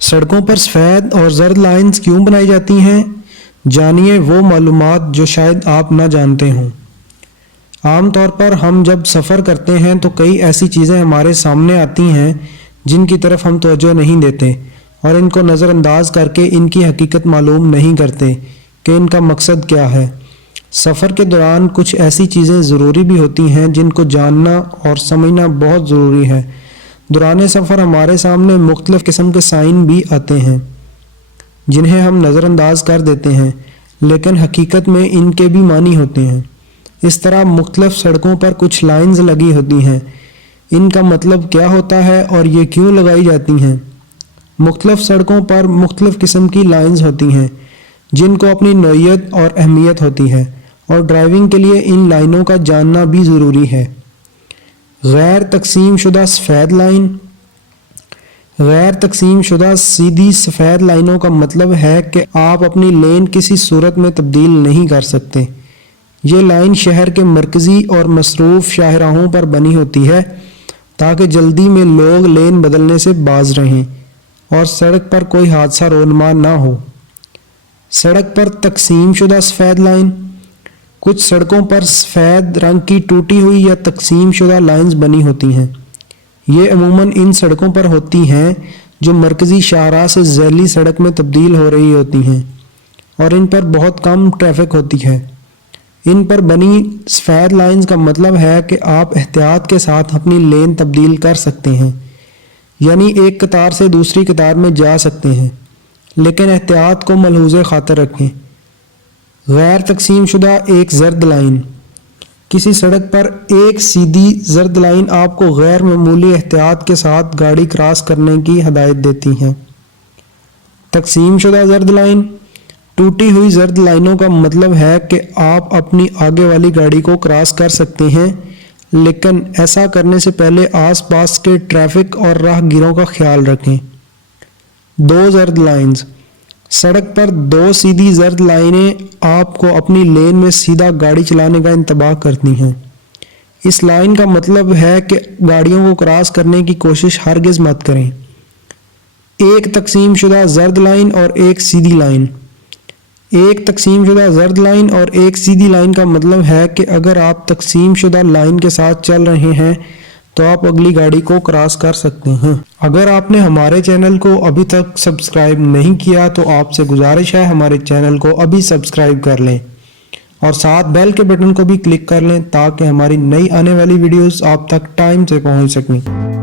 سڑکوں پر سفید اور زرد لائنز کیوں بنائی جاتی ہیں؟ جانیے وہ معلومات جو شاید آپ نہ جانتے ہوں۔ عام طور پر ہم جب سفر کرتے ہیں تو کئی ایسی چیزیں ہمارے سامنے آتی ہیں جن کی طرف ہم توجہ نہیں دیتے اور ان کو نظر انداز کر کے ان کی حقیقت معلوم نہیں کرتے کہ ان کا مقصد کیا ہے۔ سفر کے دوران کچھ ایسی چیزیں ضروری بھی ہوتی ہیں جن کو جاننا اور سمجھنا بہت ضروری ہے۔ دوران سفر ہمارے سامنے مختلف قسم کے سائن بھی آتے ہیں جنہیں ہم نظر انداز کر دیتے ہیں، لیکن حقیقت میں ان کے بھی معنی ہوتے ہیں۔ اس طرح مختلف سڑکوں پر کچھ لائنز لگی ہوتی ہیں۔ ان کا مطلب کیا ہوتا ہے اور یہ کیوں لگائی جاتی ہیں؟ مختلف سڑکوں پر مختلف قسم کی لائنز ہوتی ہیں جن کو اپنی نوعیت اور اہمیت ہوتی ہے، اور ڈرائیونگ کے لیے ان لائنوں کا جاننا بھی ضروری ہے۔ غیر تقسیم شدہ سفید لائن۔ غیر تقسیم شدہ سیدھی سفید لائنوں کا مطلب ہے کہ آپ اپنی لین کسی صورت میں تبدیل نہیں کر سکتے۔ یہ لائن شہر کے مرکزی اور مصروف شاہراہوں پر بنی ہوتی ہے تاکہ جلدی میں لوگ لین بدلنے سے باز رہیں اور سڑک پر کوئی حادثہ رونما نہ ہو۔ سڑک پر تقسیم شدہ سفید لائن۔ کچھ سڑکوں پر سفید رنگ کی ٹوٹی ہوئی یا تقسیم شدہ لائنز بنی ہوتی ہیں۔ یہ عموماً ان سڑکوں پر ہوتی ہیں جو مرکزی شاہراہ سے ذیلی سڑک میں تبدیل ہو رہی ہوتی ہیں اور ان پر بہت کم ٹریفک ہوتی ہے۔ ان پر بنی سفید لائنز کا مطلب ہے کہ آپ احتیاط کے ساتھ اپنی لین تبدیل کر سکتے ہیں، یعنی ایک قطار سے دوسری قطار میں جا سکتے ہیں، لیکن احتیاط کو ملحوظ خاطر رکھیں۔ غیر تقسیم شدہ ایک زرد لائن۔ کسی سڑک پر ایک سیدھی زرد لائن آپ کو غیر معمولی احتیاط کے ساتھ گاڑی کراس کرنے کی ہدایت دیتی ہے۔ تقسیم شدہ زرد لائن۔ ٹوٹی ہوئی زرد لائنوں کا مطلب ہے کہ آپ اپنی آگے والی گاڑی کو کراس کر سکتے ہیں، لیکن ایسا کرنے سے پہلے آس پاس کے ٹریفک اور راہ گیروں کا خیال رکھیں۔ دو زرد لائنز۔ سڑک پر دو سیدھی زرد لائنیں آپ کو اپنی لین میں سیدھا گاڑی چلانے کا انتباہ کرتی ہیں۔ اس لائن کا مطلب ہے کہ گاڑیوں کو کراس کرنے کی کوشش ہرگز مت کریں۔ ایک تقسیم شدہ زرد لائن اور ایک سیدھی لائن۔ ایک تقسیم شدہ زرد لائن اور ایک سیدھی لائن کا مطلب ہے کہ اگر آپ تقسیم شدہ لائن کے ساتھ چل رہے ہیں تو آپ اگلی گاڑی کو کراس کر سکتے ہیں۔ اگر آپ نے ہمارے چینل کو ابھی تک سبسکرائب نہیں کیا تو آپ سے گزارش ہے ہمارے چینل کو ابھی سبسکرائب کر لیں اور ساتھ بیل کے بٹن کو بھی کلک کر لیں تاکہ ہماری نئی آنے والی ویڈیوز آپ تک ٹائم سے پہنچ سکیں۔